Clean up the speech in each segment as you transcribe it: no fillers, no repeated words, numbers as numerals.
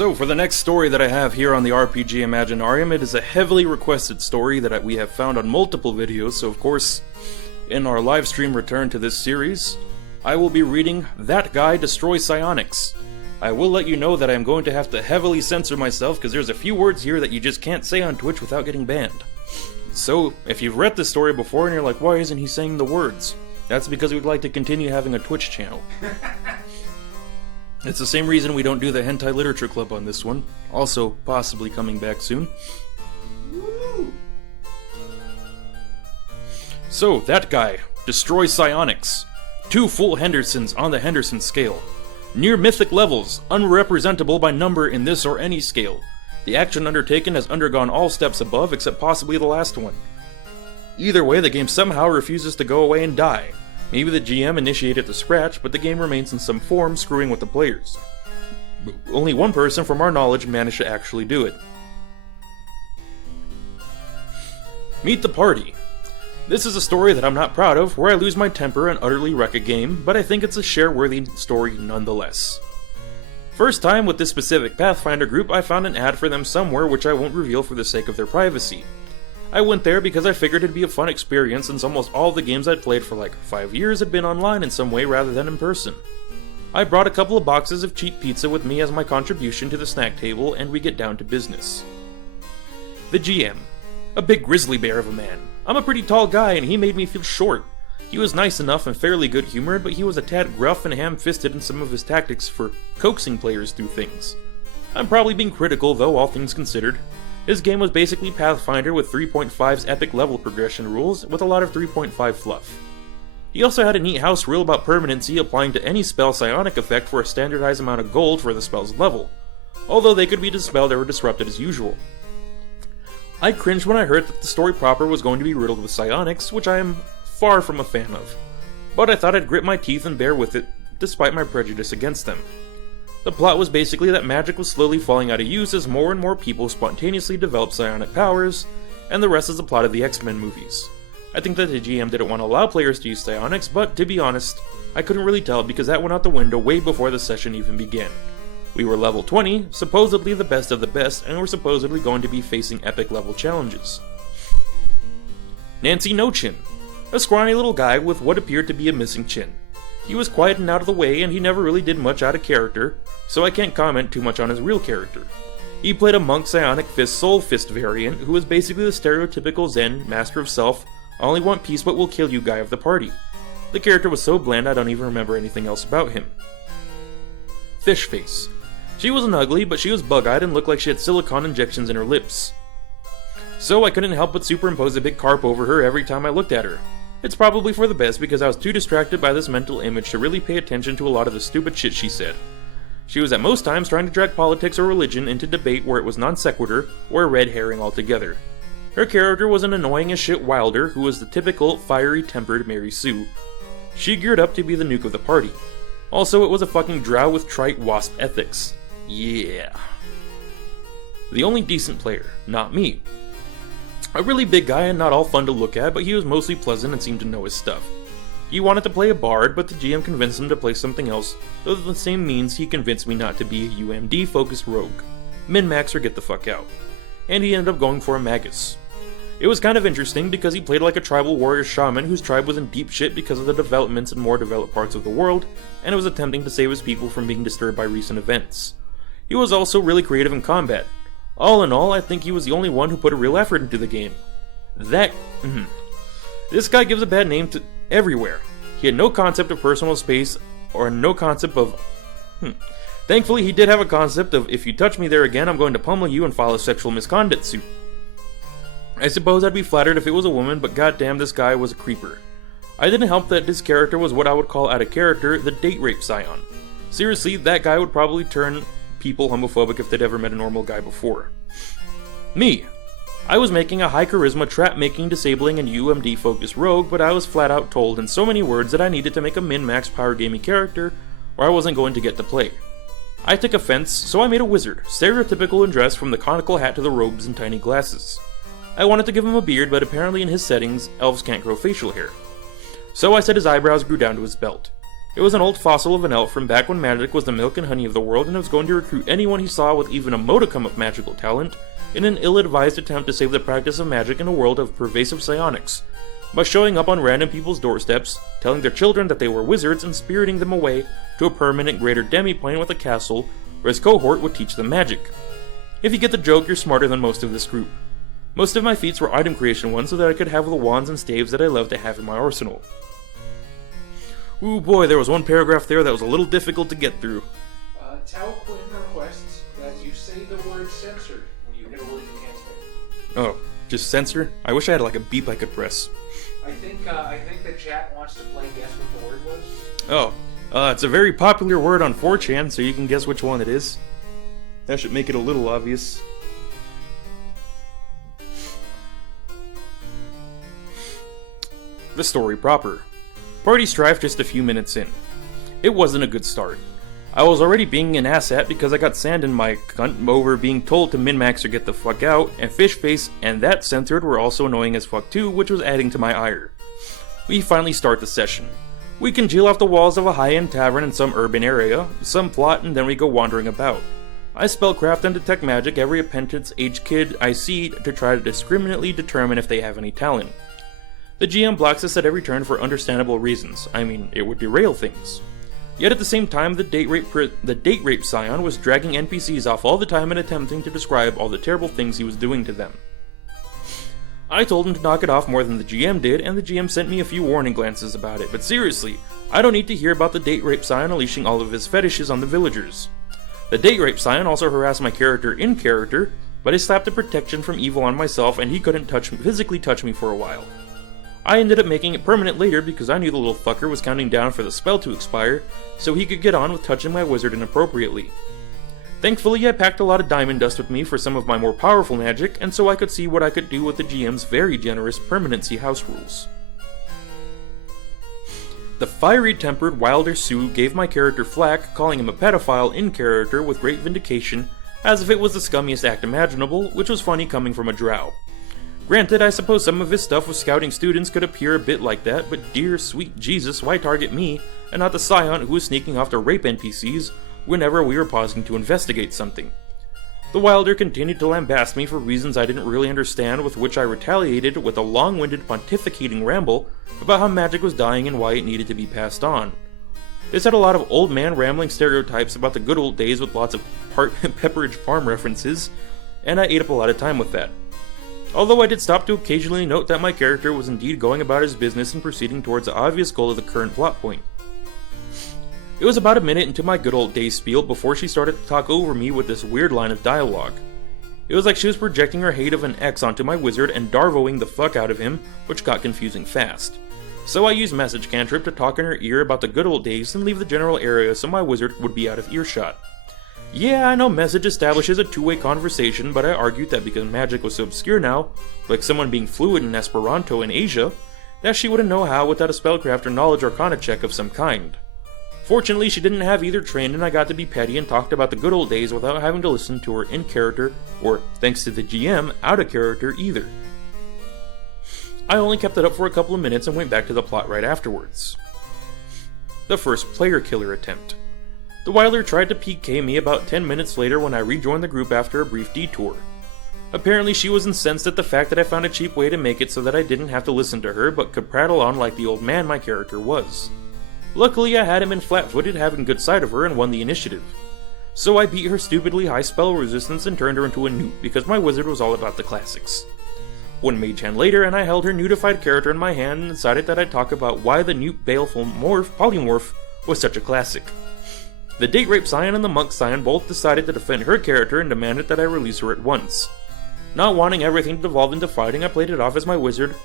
So, for the next story that I have here on the RPG Imaginarium, it is a heavily requested story that we have found on multiple videos, so of course, in our live stream return to this series, I will be reading That Guy Destroys Psionics. I will let you know that I am going to have to heavily censor myself because there's a few words here that you just can't say on Twitch without getting banned. So, if you've read this story before and you're like, why isn't he saying the words? That's because we'd like to continue having a Twitch channel. It's the same reason we don't do the Hentai Literature Club on this one. Also, possibly coming back soon. Woo! So, That Guy Destroys Psionics. 2 full Hendersons on the Henderson scale. Near mythic levels, unrepresentable by number in this or any scale. The action undertaken has undergone all steps above except possibly the last one. Either way, the game somehow refuses to go away and die. Maybe the GM initiated the scratch, but the game remains in some form, screwing with the players. Only one person from our knowledge managed to actually do it. Meet the Party. This is a story that I'm not proud of, where I lose my temper and utterly wreck a game, but I think it's a share-worthy story nonetheless. First time with this specific Pathfinder group, I found an ad for them somewhere which I won't reveal for the sake of their privacy. I went there because I figured it'd be a fun experience since almost all the games I'd played for like 5 years had been online in some way rather than in person. I brought a couple of boxes of cheap pizza with me as my contribution to the snack table, and we get down to business. The GM. A big grizzly bear of a man. I'm a pretty tall guy and he made me feel short. He was nice enough and fairly good-humored, but he was a tad gruff and ham-fisted in some of his tactics for coaxing players through things. I'm probably being critical though, all things considered. His game was basically Pathfinder with 3.5's epic level progression rules, with a lot of 3.5 fluff. He also had a neat house rule about permanency applying to any spell psionic effect for a standardized amount of gold for the spell's level, although they could be dispelled or disrupted as usual. I cringed when I heard that the story proper was going to be riddled with psionics, which I am far from a fan of, but I thought I'd grit my teeth and bear with it, despite my prejudice against them. The plot was basically that magic was slowly falling out of use as more and more people spontaneously developed psionic powers, and the rest is the plot of the X-Men movies. I think that the GM didn't want to allow players to use psionics, but to be honest, I couldn't really tell because that went out the window way before the session even began. We were level 20, supposedly the best of the best, and were supposedly going to be facing epic level challenges. Nancy No Chin. A scrawny little guy with what appeared to be a missing chin. He was quiet and out of the way, and he never really did much out of character, so I can't comment too much on his real character. He played a monk psionic fist soul fist variant, who was basically the stereotypical Zen, master of self, I only want peace but will kill you guy of the party. The character was so bland I don't even remember anything else about him. Fish Face. She wasn't ugly, but she was bug-eyed and looked like she had silicone injections in her lips. So I couldn't help but superimpose a big carp over her every time I looked at her. It's probably for the best because I was too distracted by this mental image to really pay attention to a lot of the stupid shit she said. She was at most times trying to drag politics or religion into debate where it was non sequitur or a red herring altogether. Her character was an annoying as shit Wilder who was the typical fiery-tempered Mary Sue. She geared up to be the nuke of the party. Also, it was a fucking drow with trite wasp ethics. Yeah. The only decent player, not me. A really big guy and not all fun to look at, but he was mostly pleasant and seemed to know his stuff. He wanted to play a bard, but the GM convinced him to play something else, though the same means he convinced me not to be a UMD-focused rogue. Min-max or get the fuck out. And he ended up going for a magus. It was kind of interesting because he played like a tribal warrior shaman whose tribe was in deep shit because of the developments in more developed parts of the world, and was attempting to save his people from being disturbed by recent events. He was also really creative in combat. All in all, I think he was the only one who put a real effort into the game. This guy gives a bad name to everywhere. He had no concept of personal space, or no concept of... Thankfully, he did have a concept of, if you touch me there again, I'm going to pummel you and file a sexual misconduct suit. I suppose I'd be flattered if it was a woman, but goddamn, this guy was a creeper. I didn't help that this character was what I would call out of character, the date rape scion. Seriously, that guy would probably turn people homophobic if they'd ever met a normal guy before. Me. I was making a high charisma, trap-making, disabling, and UMD-focused rogue, but I was flat out told in so many words that I needed to make a min-max power gaming character, or I wasn't going to get to play. I took offense, so I made a wizard, stereotypical in dress from the conical hat to the robes and tiny glasses. I wanted to give him a beard, but apparently in his settings, elves can't grow facial hair. So I said his eyebrows grew down to his belt. It was an old fossil of an elf from back when magic was the milk and honey of the world, and it was going to recruit anyone he saw with even a modicum of magical talent in an ill-advised attempt to save the practice of magic in a world of pervasive psionics, by showing up on random people's doorsteps, telling their children that they were wizards and spiriting them away to a permanent greater demi-plane with a castle where his cohort would teach them magic. If you get the joke, you're smarter than most of this group. Most of my feats were item creation ones so that I could have the wands and staves that I love to have in my arsenal. Ooh boy, there was one paragraph there that was a little difficult to get through. Tao Quinn requests that you say the word censored when you hit a word you can't say. Oh, just censor? I wish I had like a beep I could press. I think the chat wants to play guess what the word was. Oh, it's a very popular word on 4chan, so you can guess which one it is. That should make it a little obvious. The story proper. Party strife just a few minutes in. It wasn't a good start. I was already being an asshat because I got sand in my cunt over being told to min-max or get the fuck out, and Fishface and that censored were also annoying as fuck too, which was adding to my ire. We finally start the session. We congeal off the walls of a high-end tavern in some urban area, some plot, and then we go wandering about. I spellcraft and detect magic every apprenticed-age kid I see to try to discriminately determine if they have any talent. The GM blocks us at every turn for understandable reasons. I mean, it would derail things. Yet at the same time, the date rape scion was dragging NPCs off all the time and attempting to describe all the terrible things he was doing to them. I told him to knock it off more than the GM did, and the GM sent me a few warning glances about it, but seriously, I don't need to hear about the date rape scion unleashing all of his fetishes on the villagers. The date rape scion also harassed my character in character, but I slapped a protection from evil on myself and he couldn't physically touch me for a while. I ended up making it permanent later because I knew the little fucker was counting down for the spell to expire, so he could get on with touching my wizard inappropriately. Thankfully, I packed a lot of diamond dust with me for some of my more powerful magic, and so I could see what I could do with the GM's very generous permanency house rules. The fiery-tempered Wilder Sue gave my character flack, calling him a pedophile in character with great vindication, as if it was the scummiest act imaginable, which was funny coming from a drow. Granted, I suppose some of his stuff with scouting students could appear a bit like that, but dear sweet Jesus, why target me, and not the scion who was sneaking off to rape NPCs whenever we were pausing to investigate something? The Wilder continued to lambast me for reasons I didn't really understand, with which I retaliated with a long-winded pontificating ramble about how magic was dying and why it needed to be passed on. This had a lot of old man rambling stereotypes about the good old days with lots of Pepperidge Farm references, and I ate up a lot of time with that. Although I did stop to occasionally note that my character was indeed going about his business and proceeding towards the obvious goal of the current plot point. It was about a minute into my good old day spiel before she started to talk over me with this weird line of dialogue. It was like she was projecting her hate of an ex onto my wizard and darvoing the fuck out of him, which got confusing fast. So I used message cantrip to talk in her ear about the good old days and leave the general area so my wizard would be out of earshot. Yeah, I know message establishes a two-way conversation, but I argued that because magic was so obscure now, like someone being fluent in Esperanto in Asia, that she wouldn't know how without a spellcraft or knowledge arcana check of some kind. Fortunately, she didn't have either trained, and I got to be petty and talked about the good old days without having to listen to her in character, or, thanks to the GM, out of character either. I only kept it up for a couple of minutes and went back to the plot right afterwards. The first player killer attempt. The Wilder tried to PK me about 10 minutes later when I rejoined the group after a brief detour. Apparently she was incensed at the fact that I found a cheap way to make it so that I didn't have to listen to her but could prattle on like the old man my character was. Luckily I had him in flat-footed having good sight of her and won the initiative. So I beat her stupidly high spell resistance and turned her into a newt because my wizard was all about the classics. One mage hand later and I held her newtified character in my hand and decided that I'd talk about why the newt baleful polymorph was such a classic. The date rape scion and the monk scion both decided to defend her character and demanded that I release her at once. Not wanting everything to devolve into fighting, I played it off as my wizard,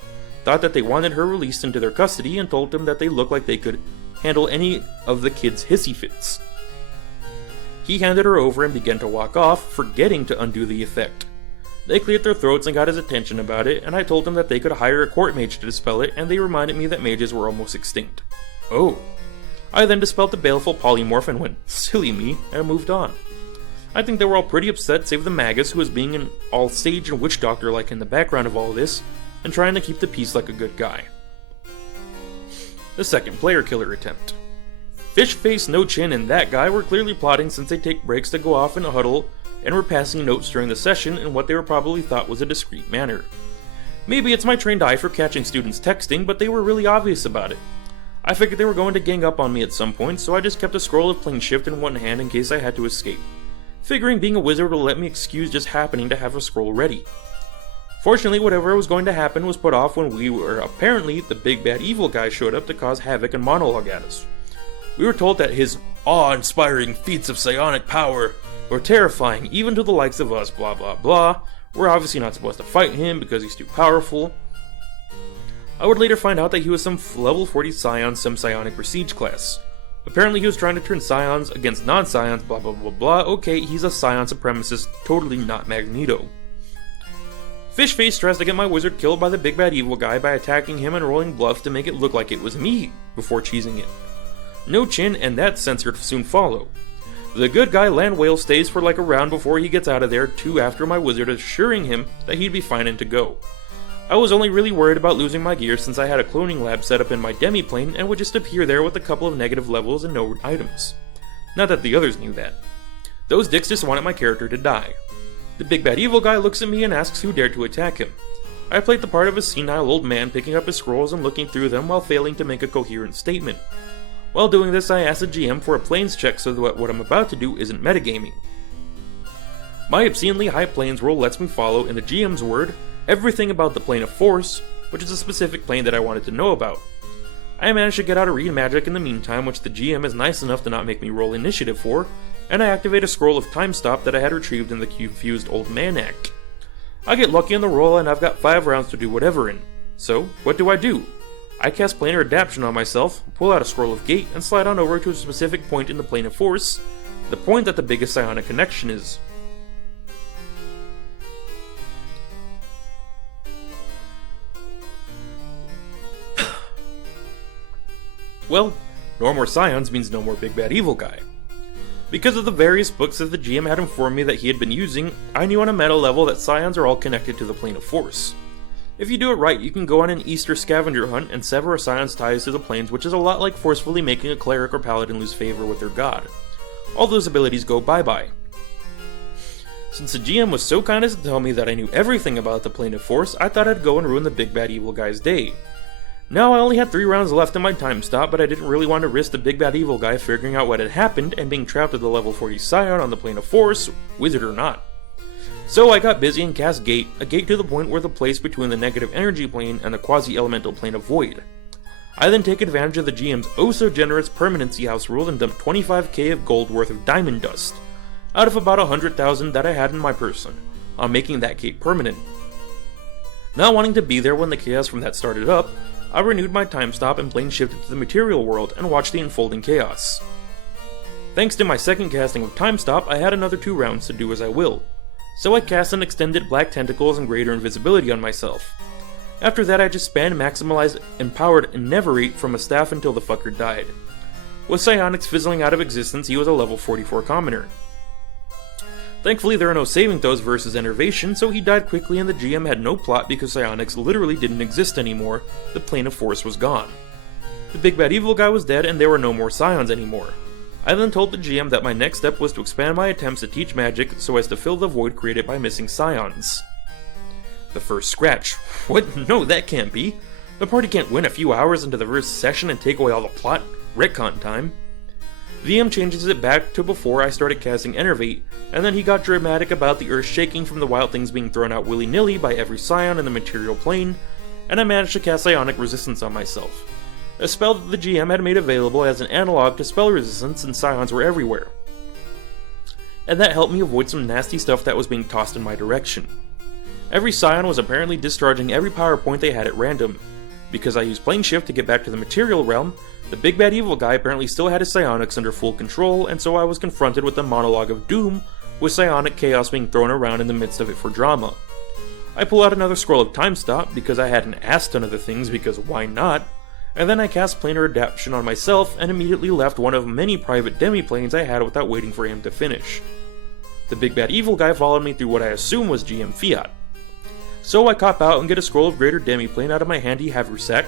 thought that they wanted her released into their custody, and told them that they looked like they could handle any of the kids' hissy fits. He handed her over and began to walk off, forgetting to undo the effect. They cleared their throats and got his attention about it, and I told them that they could hire a court mage to dispel it, and they reminded me that mages were almost extinct. Oh. I then dispelled the baleful polymorph and went, silly me, and moved on. I think they were all pretty upset, save the Magus, who was being an all sage and witch doctor like in the background of all this, and trying to keep the peace like a good guy. The second player killer attempt. Fish Face, No Chin, and that guy were clearly plotting since they take breaks to go off in a huddle and were passing notes during the session in what they were probably thought was a discreet manner. Maybe it's my trained eye for catching students texting, but they were really obvious about it. I figured they were going to gang up on me at some point, so I just kept a scroll of plane shift in one hand in case I had to escape, figuring being a wizard would let me excuse just happening to have a scroll ready. Fortunately, whatever was going to happen was put off when apparently the big bad evil guy showed up to cause havoc and monologue at us. We were told that his awe-inspiring feats of psionic power were terrifying even to the likes of us, blah blah blah. We're obviously not supposed to fight him because he's too powerful. I would later find out that he was some level 40 Scion, some psionic prestige class. Apparently he was trying to turn Scions against non-Scions, blah blah blah blah. Okay, he's a Scion supremacist, totally not Magneto. Fishface tries to get my wizard killed by the big bad evil guy by attacking him and rolling bluff to make it look like it was me before cheesing it. No Chin and that censor soon follow. The good guy Land Whale stays for like a round before he gets out of there too after my wizard assuring him that he'd be fine and to go. I was only really worried about losing my gear since I had a cloning lab set up in my demi-plane and would just appear there with a couple of negative levels and no items. Not that the others knew that. Those dicks just wanted my character to die. The big bad evil guy looks at me and asks who dared to attack him. I played the part of a senile old man picking up his scrolls and looking through them while failing to make a coherent statement. While doing this, I asked the GM for a planes check so that what I'm about to do isn't metagaming. My obscenely high planes roll lets me follow, in the GM's word, everything about the plane of force, which is a specific plane that I wanted to know about. I managed to get out a read magic in the meantime, which the GM is nice enough to not make me roll initiative for, and I activate a scroll of time stop that I had retrieved in the confused old man act. I get lucky on the roll and I've got 5 rounds to do whatever in. So, what do? I cast planar adaptation on myself, pull out a scroll of gate, and slide on over to a specific point in the plane of force, the point that the biggest psionic connection is. Well, no more Scions means no more big bad evil guy. Because of the various books that the GM had informed me that he had been using, I knew on a meta level that Scions are all connected to the plane of force. If you do it right, you can go on an Easter scavenger hunt and sever a Scion's ties to the planes, which is a lot like forcefully making a cleric or paladin lose favor with their god. All those abilities go bye-bye. Since the GM was so kind as to tell me that I knew everything about the plane of force, I thought I'd go and ruin the big bad evil guy's day. Now I only had 3 rounds left in my time stop, but I didn't really want to risk the big bad evil guy figuring out what had happened and being trapped at the level 40 Scion on the plane of force, wizard or not. So I got busy and cast Gate, a gate to the point where the place between the negative energy plane and the quasi-elemental plane of void. I then take advantage of the GM's oh-so-generous permanency house rule and dump 25k of gold worth of diamond dust, out of about 100,000 that I had in my person, on making that gate permanent. Not wanting to be there when the chaos from that started up, I renewed my time stop and plane shifted to the material world and watched the unfolding chaos. Thanks to my second casting of time stop, I had another 2 rounds to do as I willed. So I cast an extended black tentacles and greater invisibility on myself. After that I just spammed maximalized empowered Enervate from a staff until the fucker died. With Psionics fizzling out of existence, he was a level 44 commoner. Thankfully there are no saving throws versus Enervation, so he died quickly and the GM had no plot because Psionics literally didn't exist anymore, the plane of force was gone. The big bad evil guy was dead and there were no more Scions anymore. I then told the GM that my next step was to expand my attempts to teach magic so as to fill the void created by missing Scions. The first scratch. What? No, that can't be. The party can't win a few hours into the first session and take away all the plot. Retcon time. VM changes it back to before I started casting Enervate, and then he got dramatic about the earth shaking from the wild things being thrown out willy-nilly by every Scion in the material plane, and I managed to cast Psionic Resistance on myself. A spell that the GM had made available as an analog to spell resistance since Scions were everywhere. And that helped me avoid some nasty stuff that was being tossed in my direction. Every Scion was apparently discharging every power point they had at random. Because I used plane shift to get back to the material realm, the big bad evil guy apparently still had his Psionics under full control, and so I was confronted with the monologue of doom, with Psionic chaos being thrown around in the midst of it for drama. I pull out another scroll of time stop, because I hadn't asked ton of the things, because why not? And then I cast planar adaptation on myself and immediately left one of many private demi-planes I had without waiting for him to finish. The big bad evil guy followed me through what I assume was GM Fiat. So I cop out and get a scroll of greater demi-plane out of my handy haversack,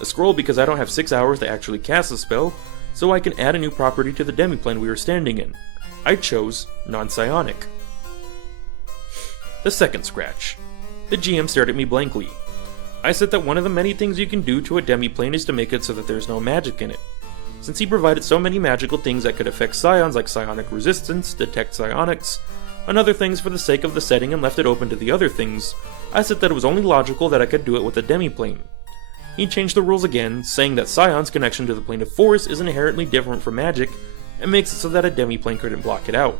a scroll because I don't have 6 hours to actually cast the spell, so I can add a new property to the demiplane we were standing in. I chose non-psionic. The second scratch. The GM stared at me blankly. I said that one of the many things you can do to a demiplane is to make it so that there's no magic in it. Since he provided so many magical things that could affect psions like psionic resistance, detect psionics, and other things for the sake of the setting and left it open to the other things, I said that it was only logical that I could do it with a demiplane. He changed the rules again, saying that psion's connection to the plane of force is inherently different from magic, and makes it so that a demiplane couldn't block it out.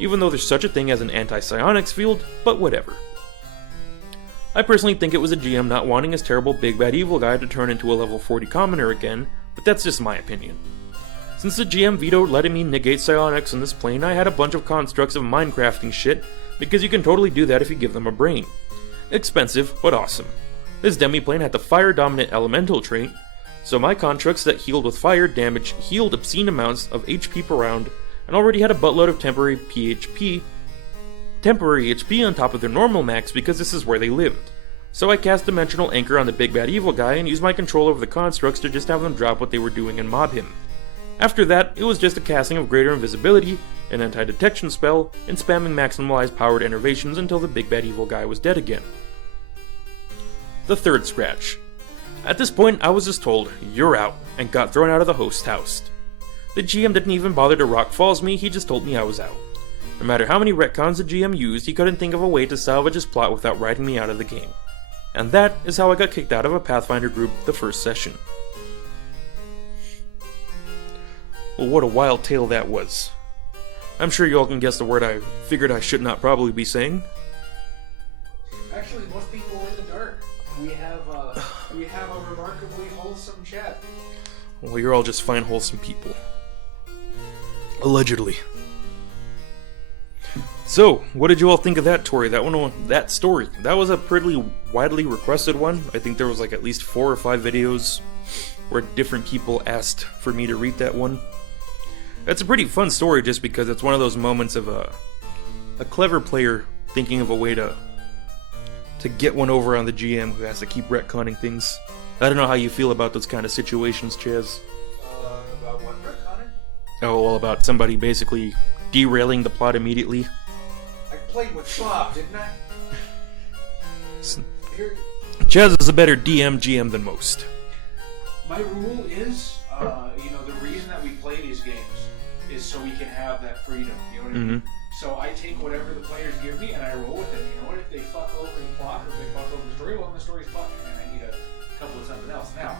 Even though there's such a thing as an anti-psionics field, but whatever. I personally think it was a GM not wanting his terrible big bad evil guy to turn into a level 40 commoner again, but that's just my opinion. Since the GM vetoed letting me negate psionics in this plane, I had a bunch of constructs of Minecrafting shit, because you can totally do that if you give them a brain. Expensive, but awesome. This demiplane had the fire dominant elemental trait, so my constructs that healed with fire damage healed obscene amounts of HP per round, and already had a buttload of temporary HP on top of their normal max because this is where they lived. So I cast Dimensional Anchor on the big bad evil guy and used my control over the constructs to just have them drop what they were doing and mob him. After that, it was just a casting of Greater Invisibility, an anti-detection spell, and spamming maximalized powered enervations until the big bad evil guy was dead again. The third scratch. At this point, I was just told, "You're out," and got thrown out of the host's house. The GM didn't even bother to rock falls me, he just told me I was out. No matter how many retcons the GM used, he couldn't think of a way to salvage his plot without writing me out of the game. And that is how I got kicked out of a Pathfinder group the first session. Well, what a wild tale that was. I'm sure you all can guess the word I figured I should not probably be saying. Actually, most people are in the dark. We have a remarkably wholesome chat. Well, you're all just fine, wholesome people. Allegedly. So, what did you all think of that story? That story. That was a pretty widely requested one. I think there was like at least 4 or 5 videos where different people asked for me to read that one. That's a pretty fun story just because it's one of those moments of a clever player thinking of a way to get one over on the GM who has to keep retconning things. I don't know how you feel about those kind of situations, Chaz. About what, retconning? Oh, well, about somebody basically derailing the plot immediately. I played with Bob, didn't I? Here, Chaz is a better GM than most. my rule is, the reason that we play these games is so we can have that freedom. You know what I mean? So I take whatever the players give me and I roll with it. You know what? If they fuck over the plot or if they fuck over the story, well, then the story's fucked, and I need a couple of something else. Now,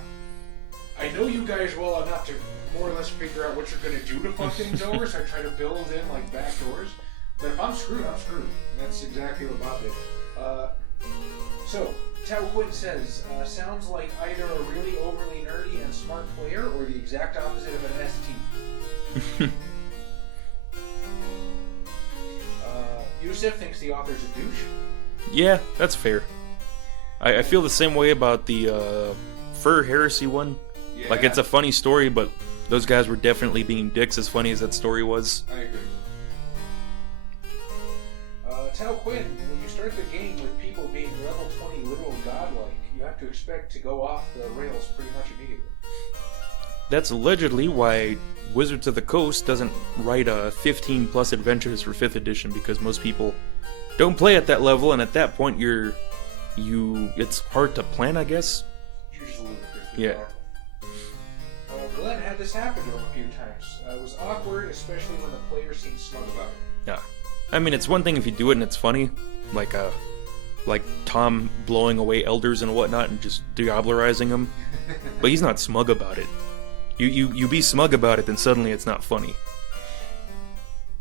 I know you guys well enough to more or less figure out what you're going to do to fuck things over, so I try to build in like back doors. But if I'm screwed, I'm screwed. That's exactly what Bob did. So, Tao Quinn says, sounds like either a really overly nerdy and smart player or the exact opposite of an ST. Yusuf thinks the author's a douche. Yeah, that's fair. I feel the same way about the Fur Heresy one. Yeah. Like, it's a funny story, but those guys were definitely being dicks as funny as that story was. I agree. Tao Quinn, when you start the game with people being level 20 literal godlike, you have to expect to go off the rails pretty much immediately. That's allegedly why Wizards of the Coast doesn't write 15 plus adventures for 5th edition, because most people don't play at that level, and at that point it's hard to plan, I guess. You're just ludicrous. Yeah. Glenn had this happen to him a few times. It was awkward, especially when the players seemed smug about it. Yeah. I mean, it's one thing if you do it and it's funny, like Tom blowing away elders and whatnot and just diablerizing them, but he's not smug about it. You be smug about it, then suddenly it's not funny.